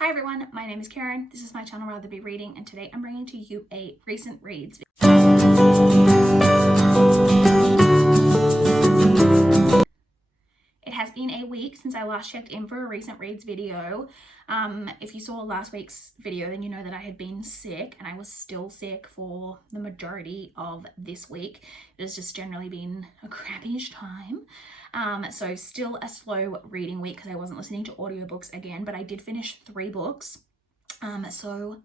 Hi everyone, my name is Karen, this is my channel RatherBeReading, and today I'm bringing to you a recent reads video. It has been a week since I last checked in for a recent reads video. If you saw last week's video, then you know that I had been sick, and I was still sick for the majority of this week. It has just generally been a crappish time. So still a slow reading week because I wasn't listening to audiobooks again, but I did finish 3 books. So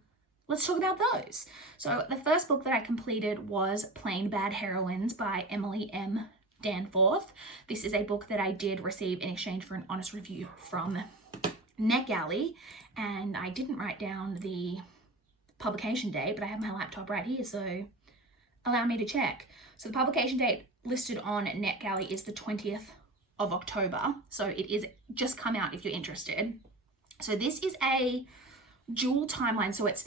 let's talk about those. So the first book that I completed was Plain Bad Heroines by Emily M. Danforth. This is a book that I did receive in exchange for an honest review from NetGalley, and I didn't write down the publication date, but I have my laptop right here, so allow me to check. So the publication date listed on NetGalley is the 20th of October, so it is just come out if you're interested. So this is a dual timeline, so it's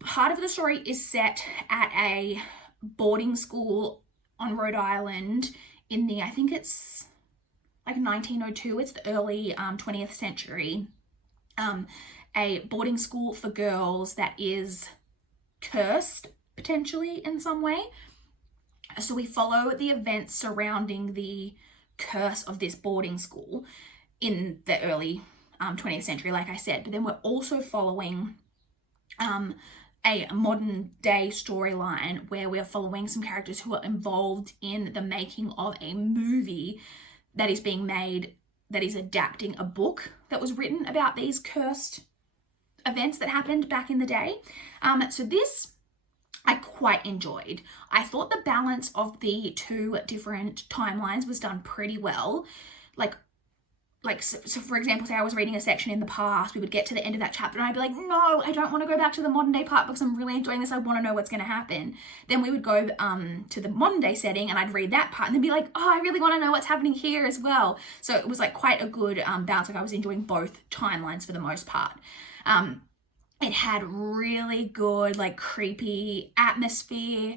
part of the story is set at a boarding school on Rhode Island in the, I think it's like 1902, it's the early 20th century, a boarding school for girls that is cursed potentially in some way. So we follow the events surrounding the curse of this boarding school in the early 20th century, like I said, but then we're also following a modern day storyline where we're following some characters who are involved in the making of a movie that is being made that is adapting a book that was written about these cursed events that happened back in the day. So this I quite enjoyed. I thought the balance of the 2 different timelines was done pretty well. So for example, say I was reading a section in the past, we would get to the end of that chapter and I'd be like, no, I don't want to go back to the modern day part because I'm really enjoying this. I want to know what's going to happen. Then we would go to the modern day setting and I'd read that part and then be like, oh, I really want to know what's happening here as well. So it was like quite a good balance. Like I was enjoying both timelines for the most part. It had really good, like, creepy atmosphere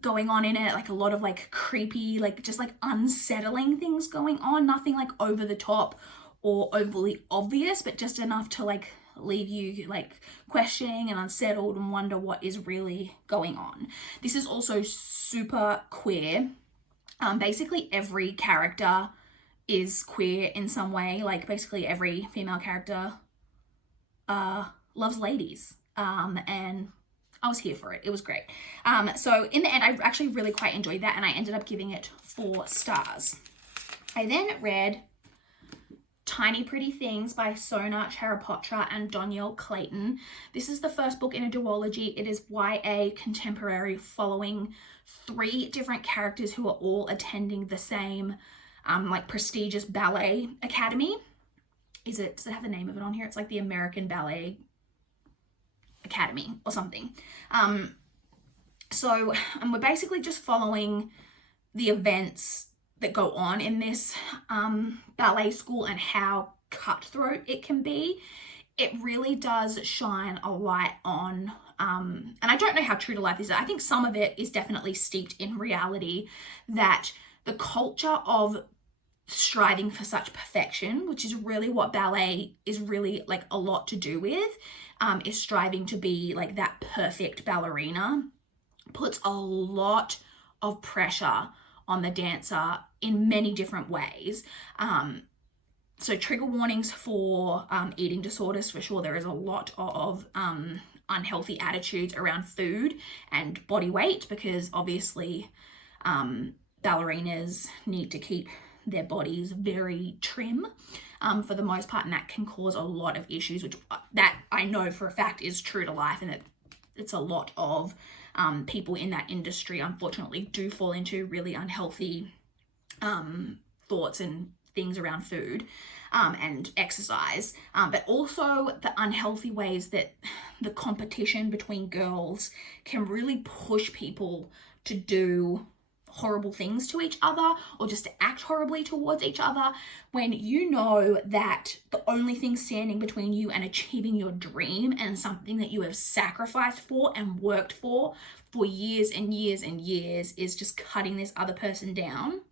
going on in it, like a lot of like creepy, like just like unsettling things going on, nothing like over the top or overly obvious, but just enough to like leave you like questioning and unsettled and wonder what is really going on. This is also super queer. Basically every character is queer in some way, like basically every female character loves ladies, and I was here for it. It was great. So in the end, I actually really quite enjoyed that, and I ended up giving it 4 stars. I then read Tiny Pretty Things by Sona Charapotra and Donielle Clayton. This is the first book in a duology. It is YA contemporary, following 3 different characters who are all attending the same like prestigious ballet academy. Does it have the name of it on here? It's like the American Ballet Academy or something. And we're basically just following the events that go on in this ballet school and how cutthroat it can be. It really does shine a light on, and I don't know how true to life this is. I think some of it is definitely steeped in reality, that the culture of striving for such perfection, which is really what ballet is really like a lot to do with, is striving to be like that perfect ballerina, puts a lot of pressure on the dancer in many different ways. So trigger warnings for eating disorders for sure. There is a lot of unhealthy attitudes around food and body weight, because obviously ballerinas need to keep their bodies very trim for the most part, and that can cause a lot of issues, which that I know for a fact is true to life, and it's a lot of people in that industry unfortunately do fall into really unhealthy thoughts and things around food and exercise, but also the unhealthy ways that the competition between girls can really push people to do horrible things to each other or just to act horribly towards each other, when you know that the only thing standing between you and achieving your dream and something that you have sacrificed for and worked for years and years and years is just cutting this other person down.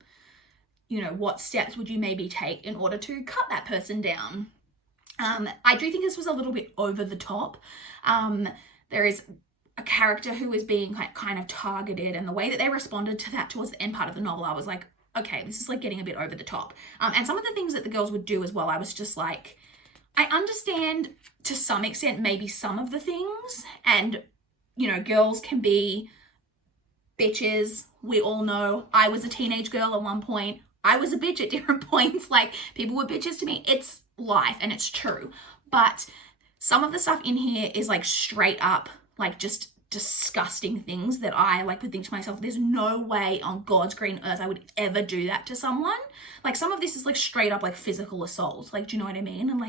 You know, what steps would you maybe take in order to cut that person down? I do think this was a little bit over the top. There is a character who is being kind of targeted, and the way that they responded to that towards the end part of the novel, I was like, okay, this is like getting a bit over the top. And some of the things that the girls would do as well, I was just like, I understand to some extent maybe some of the things, and you know, girls can be bitches. We all know I was a teenage girl at one point. I was a bitch at different points. Like, people were bitches to me. It's life and it's true. But some of the stuff in here is like straight up, like just disgusting things that I like would think to myself, there's no way on God's green earth I would ever do that to someone. Like, some of this is like straight up like physical assault. Like, do you know what I mean? And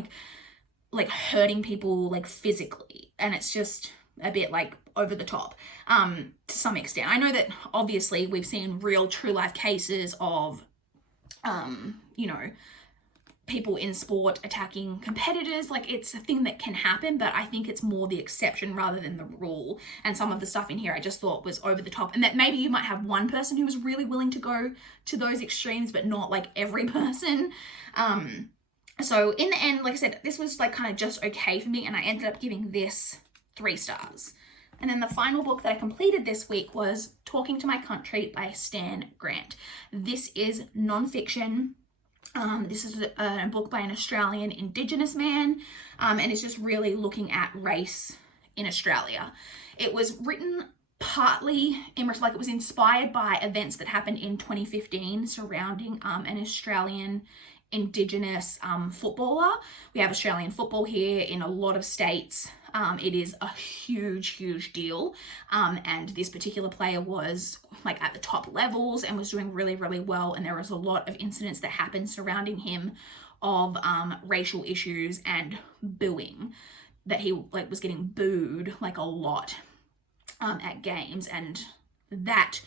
like hurting people like physically. And it's just a bit like over the top to some extent. I know that obviously we've seen real true life cases of you know, people in sport attacking competitors. Like, it's a thing that can happen, but I think it's more the exception rather than the rule. And some of the stuff in here I just thought was over the top, and that maybe you might have one person who was really willing to go to those extremes, but not like every person. So in the end, like I said, this was like kind of just okay for me, and I ended up giving this 3 stars. And then the final book that I completed this week was Talking to My Country by Stan Grant. This is non-fiction. This is a book by an Australian Indigenous man, and it's just really looking at race in Australia. It was written partly it was inspired by events that happened in 2015 surrounding an Australian Indigenous footballer. We have Australian football here in a lot of states. It is a huge deal, and this particular player was like at the top levels and was doing really well, and there was a lot of incidents that happened surrounding him of racial issues and booing, that he like was getting booed like a lot at games, and that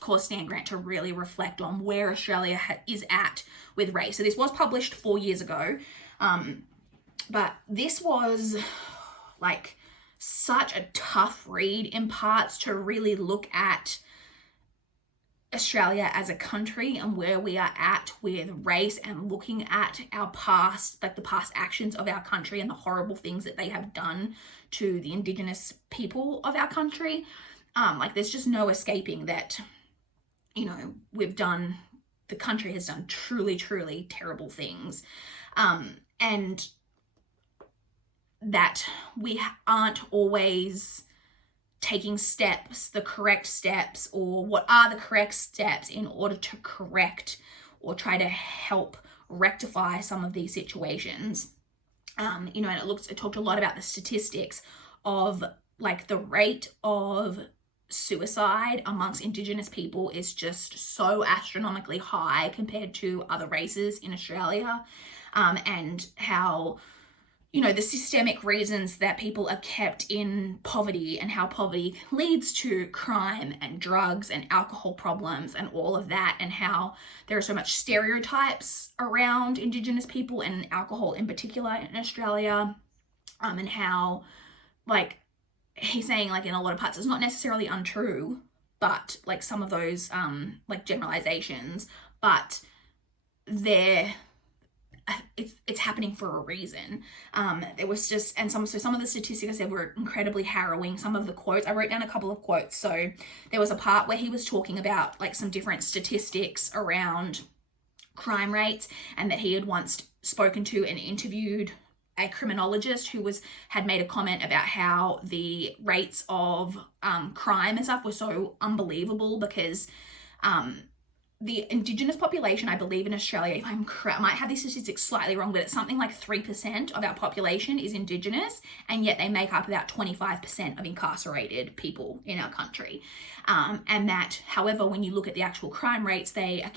caused Stan Grant to really reflect on where Australia is at with race. So this was published 4 years ago, but this was like such a tough read in parts to really look at Australia as a country and where we are at with race, and looking at our past, like the past actions of our country and the horrible things that they have done to the Indigenous people of our country. Like, there's just no escaping that, you know, the country has done truly terrible things. And that we aren't always taking the correct steps, or what are the correct steps in order to correct or try to help rectify some of these situations. You know, and it talked a lot about the statistics of like the rate of suicide amongst Indigenous people is just so astronomically high compared to other races in Australia, and how, you know, the systemic reasons that people are kept in poverty, and how poverty leads to crime and drugs and alcohol problems and all of that, and how there are so much stereotypes around Indigenous people and alcohol in particular in Australia, and how, like, he's saying, like, in a lot of parts it's not necessarily untrue, but like some of those like generalizations, but it's happening for a reason. There was just, and some of the statistics I said were incredibly harrowing. Some of the quotes, I wrote down a couple of quotes. So there was a part where he was talking about like some different statistics around crime rates, and that he had once spoken to and interviewed a criminologist who had made a comment about how the rates of crime and stuff were so unbelievable because the Indigenous population, I believe in Australia, if I'm correct, I might have these statistics slightly wrong, but it's something like 3% of our population is Indigenous, and yet they make up about 25% of incarcerated people in our country. And that, however, when you look at the actual crime rates, they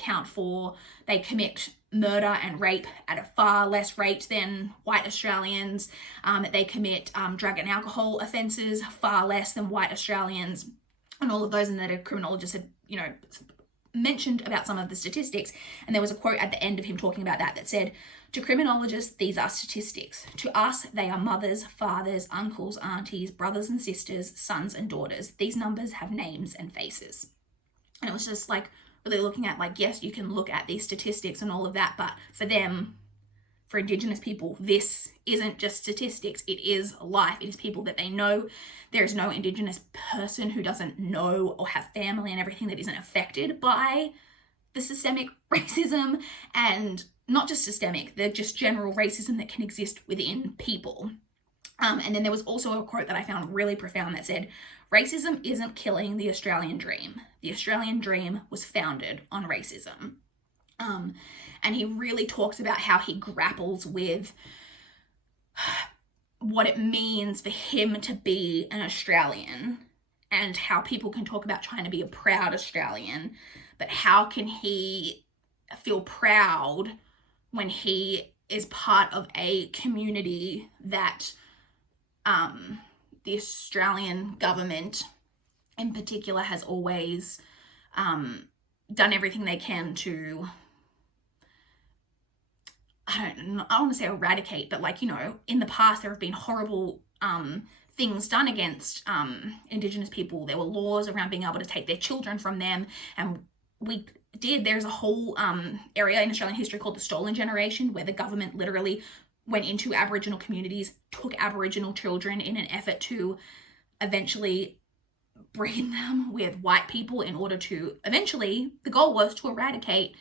commit murder and rape at a far less rate than white Australians. They commit drug and alcohol offences far less than white Australians, and all of those, and that a criminologist had, you know, mentioned about some of the statistics. And there was a quote at the end of him talking about that said, "To criminologists, these are statistics. To us, they are mothers, fathers, uncles, aunties, brothers and sisters, sons and daughters. These numbers have names and faces." And it was just like really looking at, like, yes, you can look at these statistics and all of that, but for them, for Indigenous people, this isn't just statistics, it is life. It is people that they know. There is no Indigenous person who doesn't know or have family and everything that isn't affected by the systemic racism, and not just systemic, the just general racism that can exist within people. And then there was also a quote that I found really profound that said, racism isn't killing the Australian dream. The Australian dream was founded on racism. And he really talks about how he grapples with what it means for him to be an Australian, and how people can talk about trying to be a proud Australian, but how can he feel proud when he is part of a community that the Australian government in particular has always done everything they can to, I don't want to say eradicate, but like, you know, in the past there have been horrible things done against Indigenous people. There were laws around being able to take their children from them, and there's a whole area in Australian history called the Stolen Generation, where the government literally went into Aboriginal communities, took Aboriginal children in an effort to eventually breed them with white people in order to eventually, the goal was to eradicate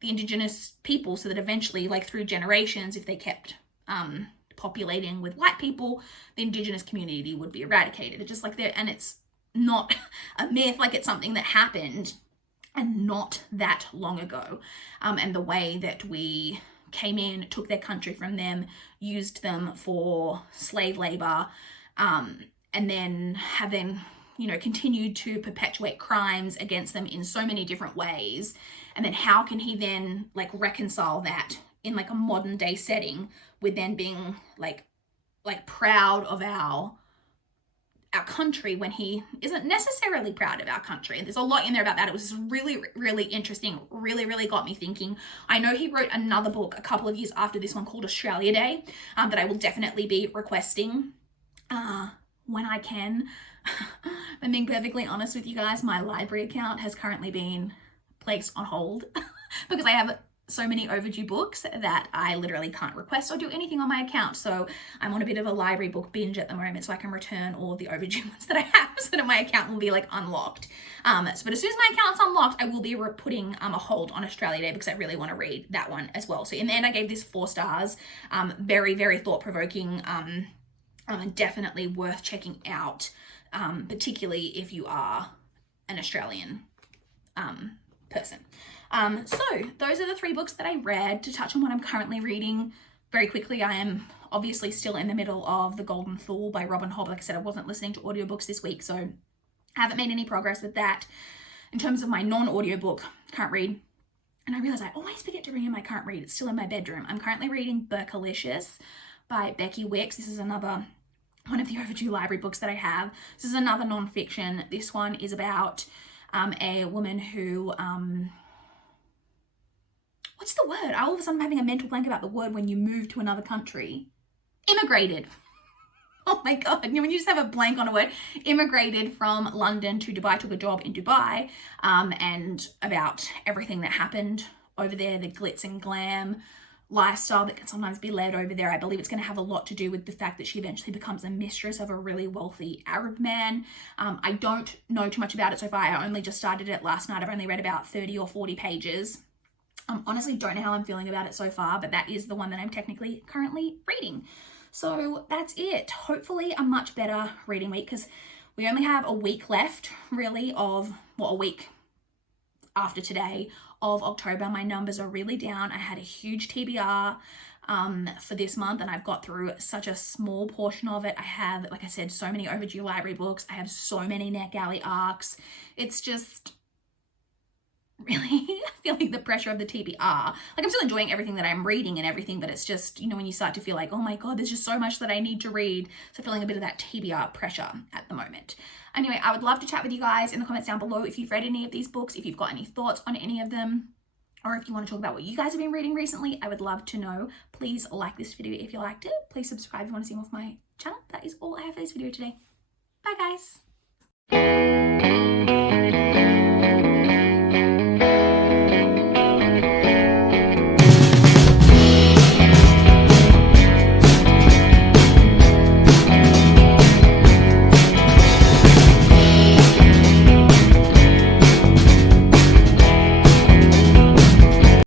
the Indigenous people, so that eventually, like through generations, if they kept populating with white people, the Indigenous community would be eradicated. It's just like that, and it's not a myth, like it's something that happened and not that long ago. And the way that we came in, took their country from them, used them for slave labor, and then have then, you know, continued to perpetuate crimes against them in so many different ways. And then how can he then like reconcile that in like a modern day setting with then being like proud of our country when he isn't necessarily proud of our country? And there's a lot in there about that. It was really, really interesting, really got me thinking. I know he wrote another book a couple of years after this one called Australia Day, that I will definitely be requesting when I can. I'm being perfectly honest with you guys, my library account has currently been placed on hold because I have so many overdue books that I literally can't request or do anything on my account. So I'm on a bit of a library book binge at the moment, so I can return all of the overdue ones that I have, so that my account will be like unlocked. But as soon as my account's unlocked, I will be putting a hold on Australia Day, because I really want to read that one as well. So in the end, I gave this 4 stars. Very thought-provoking, and definitely worth checking out, particularly if you are an Australian person. So those are the 3 books that I read. To touch on what I'm currently reading very quickly, I am obviously still in the middle of The Golden Fool by Robin Hobb. Like I said, I wasn't listening to audiobooks this week, so I haven't made any progress with that. In terms of my non-audio book, current read, and I realize I always forget to bring in my current read. It's still in my bedroom. I'm currently reading Burkalicious by Becky Wicks. This is another one of the overdue library books that I have. This is another non-fiction. This one is about a woman who, what's the word? All of a sudden I'm having a mental blank about the word when you move to another country. Immigrated. Oh my God, when you just have a blank on a word. Immigrated from London to Dubai, took a job in Dubai, and about everything that happened over there, the glitz and glam lifestyle that can sometimes be led over there. I believe it's going to have a lot to do with the fact that she eventually becomes a mistress of a really wealthy Arab man. I don't know too much about it so far. I only just started it last night. I've only read about 30 or 40 pages. Honestly don't know how I'm feeling about it so far, but that is the one that I'm technically currently reading. So that's it. Hopefully a much better reading week, because we only have a week left really of, well, a week after today of October. My numbers are really down. I had a huge TBR for this month, and I've got through such a small portion of it. I have, like I said, so many overdue library books. I have so many NetGalley arcs. It's just really feeling the pressure of the TBR. Like, I'm still enjoying everything that I'm reading and everything, but it's just, you know, when you start to feel like, oh my God, there's just so much that I need to read. So feeling a bit of that TBR pressure at the moment. Anyway, I would love to chat with you guys in the comments down below if you've read any of these books, if you've got any thoughts on any of them, or if you want to talk about what you guys have been reading recently. I would love to know. Please like this video if you liked it. Please subscribe if you want to see more of my channel. That is all I have for this video today. Bye guys.